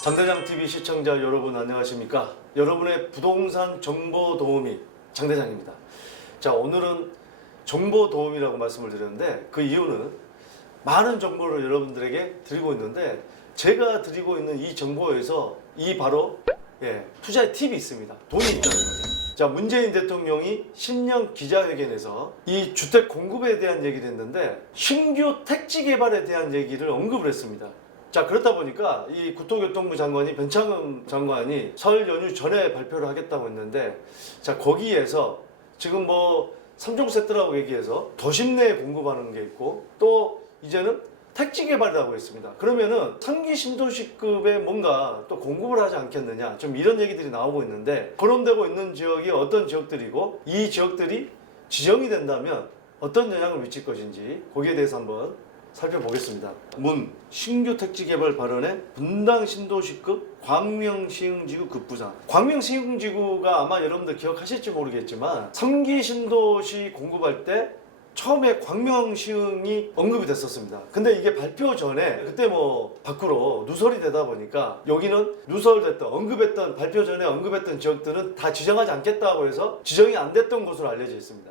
장대장TV 시청자 여러분 안녕하십니까? 여러분의 부동산 정보 도우미 장대장입니다. 자, 오늘은 정보 도우미라고 말씀을 드렸는데 그 이유는 많은 정보를 여러분들에게 드리고 있는데 제가 드리고 있는 이 정보에서 바로 투자의 팁이 있습니다. 돈이 있다는 거죠. 자, 문재인 대통령이 신년 기자회견에서 이 주택 공급에 대한 얘기를 했는데 신규 택지 개발에 대한 얘기를 언급을 했습니다. 자, 그렇다 보니까 이 국토교통부 장관이 변창흠 장관이 설 연휴 전에 발표를 하겠다고 했는데, 자, 거기에서 지금 뭐 3종 세트라고 얘기해서 도심 내에 공급하는 게 있고 또 이제는 택지 개발이라고 했습니다. 그러면은 3기 신도시급에 뭔가 또 공급을 하지 않겠느냐, 좀 이런 얘기들이 나오고 있는데, 거론되고 있는 지역이 어떤 지역들이고 이 지역들이 지정이 된다면 어떤 영향을 미칠 것인지 거기에 대해서 한번 살펴보겠습니다. 신규 택지 개발 발언에 분당 신도시급 광명시흥지구 급부상. 광명시흥지구가 아마 여러분들 기억하실지 모르겠지만 3기 신도시 공급할 때 처음에 광명시흥이 언급이 됐었습니다. 근데 이게 발표 전에 그때 뭐 밖으로 누설이 되다 보니까 여기는 누설됐던, 언급했던, 발표 전에 언급했던 지역들은 다 지정하지 않겠다고 해서 지정이 안 됐던 것으로 알려져 있습니다.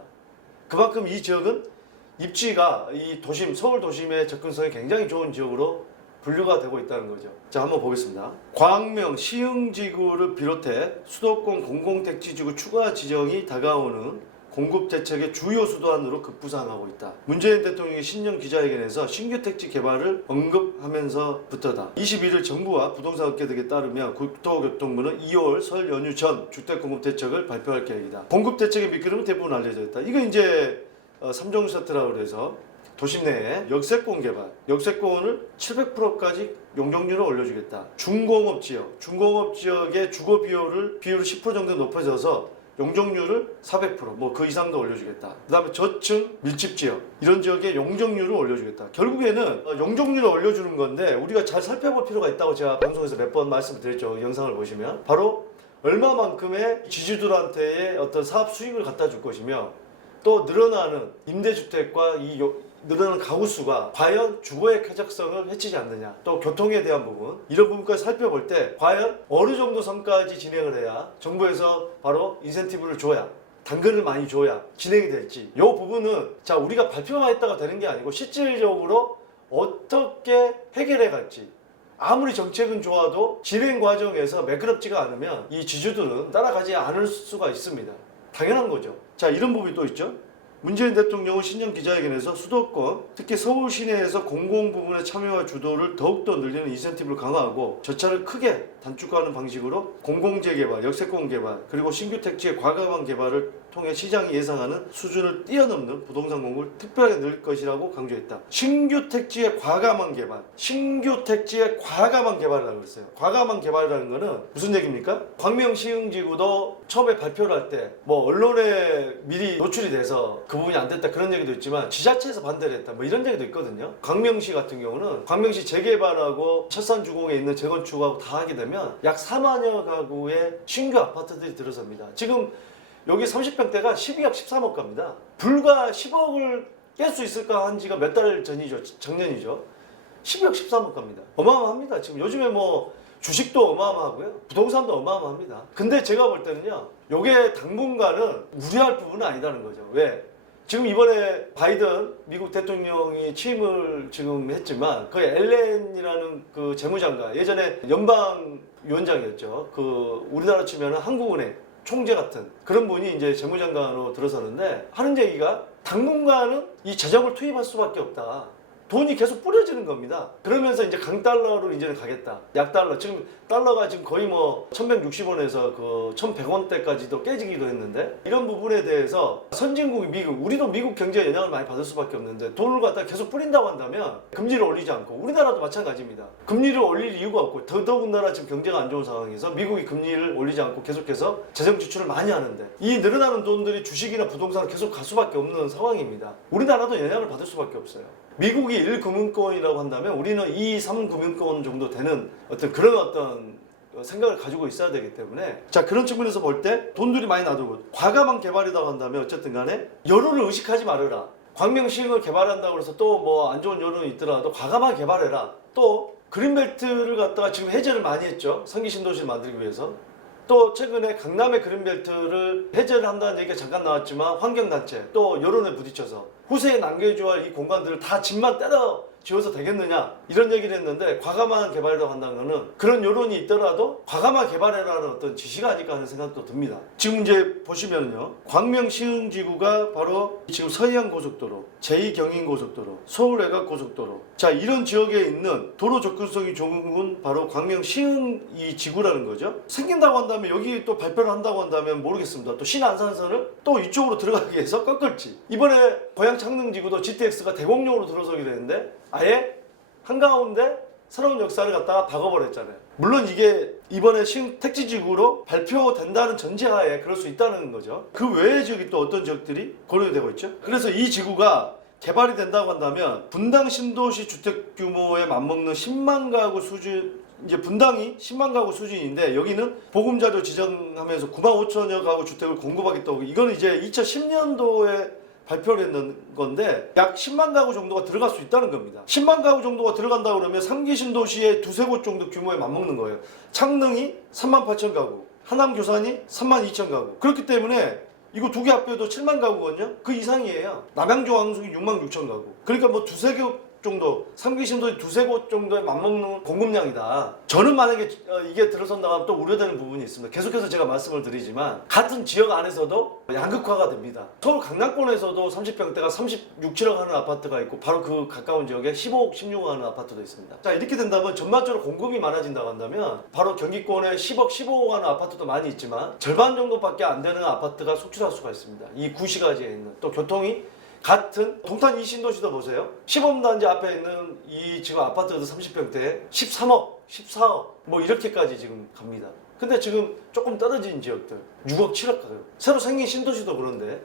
그만큼 이 지역은 입지가 이 도심, 서울 도심의 접근성이 굉장히 좋은 지역으로 분류가 되고 있다는 거죠. 자, 한번 보겠습니다. 광명, 시흥지구를 비롯해 수도권 공공택지지구 추가 지정이 다가오는 공급대책의 주요 수단으로 급부상하고 있다. 문재인 대통령이 신년 기자회견에서 신규 택지 개발을 언급하면서부터다. 21일 정부와 부동산 업계 등에 따르면 국토교통부는 2월 설 연휴 전 주택공급대책을 발표할 계획이다. 공급대책의 미끄럼은 대부분 알려져 있다. 이거 이제 3종 세트라고 해서 도심 내에 역세권 개발, 역세권을 700%까지 용적률을 올려주겠다. 중공업 지역의 주거 비율을 10% 정도 높여져서 용적률을 400%, 뭐 그 이상도 올려주겠다. 그 다음에 저층 밀집 지역, 이런 지역의 용적률을 올려주겠다. 결국에는 용적률을 올려주는 건데 우리가 잘 살펴볼 필요가 있다고 제가 방송에서 몇 번 말씀을 드렸죠. 영상을 보시면 바로 얼마만큼의 지주들한테의 어떤 사업 수익을 갖다 줄 것이며, 또 늘어나는 임대주택과 이 늘어나는 가구 수가 과연 주거의 쾌적성을 해치지 않느냐, 또 교통에 대한 부분, 이런 부분까지 살펴볼 때 과연 어느 정도 선까지 진행을 해야 정부에서 바로 인센티브를 줘야, 당근을 많이 줘야 진행이 될지, 이 부분은 자, 우리가 발표만 했다가 되는 게 아니고 실질적으로 어떻게 해결해 갈지, 아무리 정책은 좋아도 진행 과정에서 매끄럽지가 않으면 이 지주들은 따라가지 않을 수가 있습니다. 당연한 거죠. 자, 이런 부분이 또 있죠. 문재인 대통령은 신년 기자회견에서 수도권, 특히 서울 시내에서 공공 부문의 참여와 주도를 더욱더 늘리는 인센티브를 강화하고 저차를 크게 단축하는 방식으로 공공재 개발, 역세권 개발, 그리고 신규 택지의 과감한 개발을 통해 시장이 예상하는 수준을 뛰어넘는 부동산 공급을 특별하게 늘릴 것이라고 강조했다. 신규 택지의 과감한 개발, 개발이라고 했어요. 과감한 개발이라는 거는 무슨 얘기입니까? 광명시흥지구도 처음에 발표를 할 때 뭐 언론에 미리 노출이 돼서 그 부분이 안 됐다, 그런 얘기도 있지만 지자체에서 반대를 했다, 뭐 이런 얘기도 있거든요. 광명시 같은 경우는 광명시 재개발하고 철산주공에 있는 재건축하고 다 하게 되면 약 4만여 가구의 신규 아파트들이 들어섭니다. 지금 여기 30평대가 12억 13억 갑니다. 불과 10억을 깰 수 있을까 한 지가 몇 달 전이죠. 작년이죠. 12억 13억 갑니다. 어마어마합니다. 지금 요즘에 뭐 주식도 어마어마하고요, 부동산도 어마어마합니다. 근데 제가 볼 때는요, 요게 당분간은 무리할 부분은 아니다는 거죠. 왜? 지금 이번에 바이든 미국 대통령이 취임을 지금 했지만 그 앨런이라는 그 재무장관, 예전에 연방위원장이었죠. 그 우리나라 치면은 한국은행 총재 같은 그런 분이 이제 재무장관으로 들어서는데 하는 얘기가 당분간은 이 재정을 투입할 수밖에 없다. 돈이 계속 뿌려지는 겁니다. 그러면서 이제 강달러로 이제는 가겠다. 약달러. 지금 달러가 지금 거의 뭐 1160원에서 그 1100원대까지도 깨지기도 했는데, 이런 부분에 대해서 선진국이 미국, 우리도 미국 경제에 영향을 많이 받을 수밖에 없는데 돈을 갖다 계속 뿌린다고 한다면 금리를 올리지 않고, 우리나라도 마찬가지입니다. 금리를 올릴 이유가 없고, 더더군다나 지금 경제가 안 좋은 상황에서 미국이 금리를 올리지 않고 계속해서 재정 지출을 많이 하는데 이 늘어나는 돈들이 주식이나 부동산을 계속 갈 수밖에 없는 상황입니다. 우리나라도 영향을 받을 수밖에 없어요. 미국이 1금융권이라고 한다면 우리는 2, 3금융권 정도 되는 어떤 생각을 가지고 있어야 되기 때문에, 자, 그런 측면에서 볼 때 돈들이 많이 놔두고 과감한 개발이라고 한다면 어쨌든 간에 여론을 의식하지 말아라. 광명시흥을 개발한다고 해서 또 뭐 안 좋은 여론이 있더라도 과감하게 개발해라. 또 그린벨트를 갖다가 지금 해제를 많이 했죠. 상기 신도시를 만들기 위해서. 또 최근에 강남의 그린벨트를 해제를 한다는 얘기가 잠깐 나왔지만 환경단체 또 여론에 부딪혀서 후세에 남겨줘야 할 이 공간들을 다 집만 때려 지어서 되겠느냐 이런 얘기를 했는데 과감한 개발이라고 한다는 거는 그런 여론이 있더라도 과감하게 개발해라는 어떤 지시가 아닐까 하는 생각도 듭니다. 지금 이제 보시면요, 광명시흥지구가 바로 지금 서해안고속도로, 제2경인고속도로, 서울외곽고속도로, 자 이런 지역에 있는 도로 접근성이 좋은 바로 광명시흥 이 지구라는 거죠. 생긴다고 한다면 여기 또 발표를 한다고 한다면 모르겠습니다. 또 신안산선을 또 이쪽으로 들어가기 위해서 꺾을지. 이번에 고양 창릉지구도 GTX가 대공용으로 들어서게 되는데 아예 한가운데 새로운 역사를 갖다가 박아버렸잖아요. 물론 이게 이번에 시흥 택지지구로 발표된다는 전제하에 그럴 수 있다는 거죠. 그 외의 지역이 또 어떤 지역들이 고려되고 있죠. 그래서 이 지구가 개발이 된다고 한다면 분당 신도시 주택 규모에 맞먹는 10만 가구 수준, 이제 분당이 10만 가구 수준인데 여기는 보금자료 지정하면서 9만 5천여 가구 주택을 공급하겠다고, 이거는 이제 2010년도에 발표를 했는 건데 약 10만 가구 정도가 들어갈 수 있다는 겁니다. 10만 가구 정도가 들어간다 그러면 3기 신도시의 두세 곳 정도 규모에 맞먹는 거예요. 창릉이 3만 8천 가구, 하남 교산이 3만 2천 가구. 그렇기 때문에 이거 두 개 합해도 7만 가구거든요. 그 이상이에요. 남양주 왕숙이 6만 6천 가구. 그러니까 뭐 두세 곳 정도, 3기 신도시 두세 곳 정도에 맞먹는 공급량이다. 저는 만약에 이게 들어선다고 하면 또 우려되는 부분이 있습니다. 계속해서 제가 말씀을 드리지만 같은 지역 안에서도 양극화가 됩니다. 서울 강남권에서도 30평대가 36, 7억 하는 아파트가 있고 바로 그 가까운 지역에 15억, 16억 하는 아파트도 있습니다. 자 이렇게 된다면 전반적으로 공급이 많아진다고 한다면 바로 경기권에 10억, 15억 하는 아파트도 많이 있지만 절반 정도밖에 안 되는 아파트가 속출할 수가 있습니다. 이 구시가지에 있는 또 교통이 같은 동탄 이 신도시도 보세요. 시범단지 앞에 있는 이 지금 아파트도 30평대에 13억, 14억 뭐 이렇게까지 지금 갑니다. 근데 지금 조금 떨어진 지역들 6억, 7억 가요. 새로 생긴 신도시도 그런데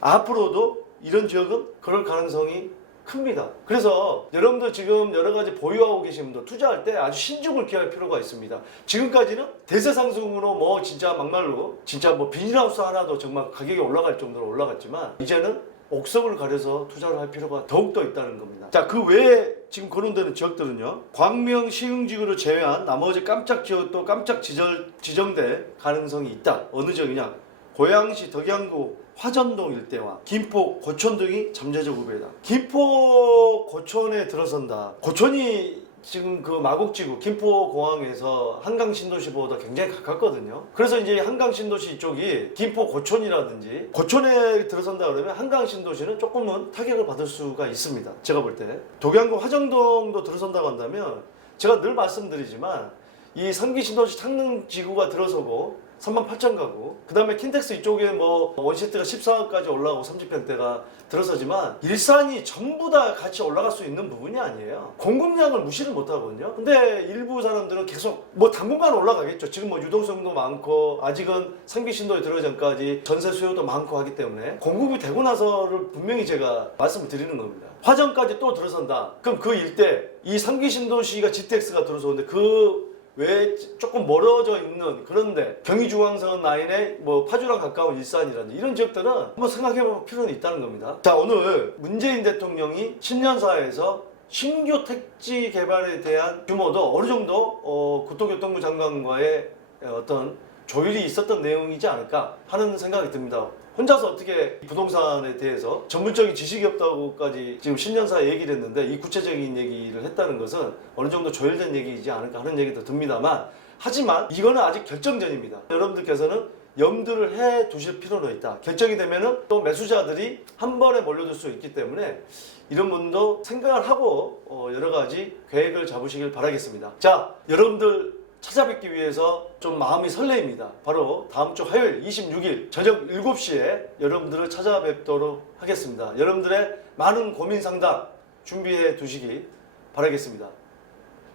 앞으로도 이런 지역은 그럴 가능성이 큽니다. 그래서 여러분들 지금 여러 가지 보유하고 계신 분들 투자할 때 아주 신중을 기할 필요가 있습니다. 지금까지는 대세 상승으로 뭐 진짜 막말로 진짜 뭐 비닐하우스 하나도 정말 가격이 올라갈 정도로 올라갔지만 이제는 옥석을 가려서 투자를 할 필요가 더욱더 있다는 겁니다. 자, 그 외에 지금 거론되는 지역들은요, 광명 시흥지구를 제외한 나머지 깜짝 지역도 깜짝 지정될 가능성이 있다. 어느 지역이냐? 고양시 덕양구 화전동 일대와 김포 고촌 등이 잠재적 우배다. 김포 고촌에 들어선다. 고촌이 지금 그 마곡지구 김포공항에서 한강신도시보다 굉장히 가깝거든요. 그래서 이제 한강신도시 쪽이 김포 고촌이라든지 고촌에 들어선다 그러면 한강신도시는 조금은 타격을 받을 수가 있습니다. 제가 볼 때 독양구 화정동도 들어선다고 한다면 제가 늘 말씀드리지만 이 3기 신도시 창릉지구가 들어서고 3만 8천 가구, 그 다음에 킨텍스 이쪽에 뭐 원시트가 14억까지 올라가고 30평대가 들어서지만 일산이 전부 다 같이 올라갈 수 있는 부분이 아니에요. 공급량을 무시를 못 하거든요. 근데 일부 사람들은 계속 뭐 당분간 올라가겠죠. 지금 뭐 유동성도 많고 아직은 3기 신도에 들어오기 전까지 전세 수요도 많고 하기 때문에 공급이 되고 나서를 분명히 제가 말씀을 드리는 겁니다. 화정까지 또 들어선다. 그럼 그 일대 이 3기 신도시가 GTX가 들어서는데 그 왜 조금 멀어져 있는 그런데 경의중앙선 라인에 뭐 파주랑 가까운 일산이라든지 이런 지역들은 한번 생각해 볼 필요는 있다는 겁니다. 자, 오늘 문재인 대통령이 신년사에서 신규 택지 개발에 대한 규모도 어느 정도 국토교통부 장관과의 어떤 조율이 있었던 내용이지 않을까 하는 생각이 듭니다. 혼자서 어떻게 부동산에 대해서 전문적인 지식이 없다고까지 지금 신년사에 얘기를 했는데 이 구체적인 얘기를 했다는 것은 어느 정도 조율된 얘기이지 않을까 하는 얘기도 듭니다만, 하지만 이거는 아직 결정전입니다. 여러분들께서는 염두를 해 두실 필요는 있다. 결정이 되면은 또 매수자들이 한 번에 몰려들 수 있기 때문에 이런 분도 생각을 하고 여러 가지 계획을 잡으시길 바라겠습니다. 자, 여러분들 찾아뵙기 위해서 좀 마음이 설레입니다. 바로 다음 주 화요일 26일 저녁 7시에 여러분들을 찾아뵙도록 하겠습니다. 여러분들의 많은 고민 상담 준비해 두시기 바라겠습니다.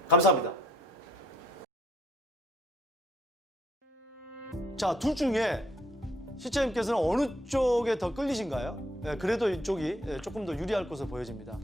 감사합니다. 자, 둘 중에 시청자님께서는 어느 쪽에 더 끌리신가요? 그래도 이쪽이 조금 더 유리할 것으로 보여집니다.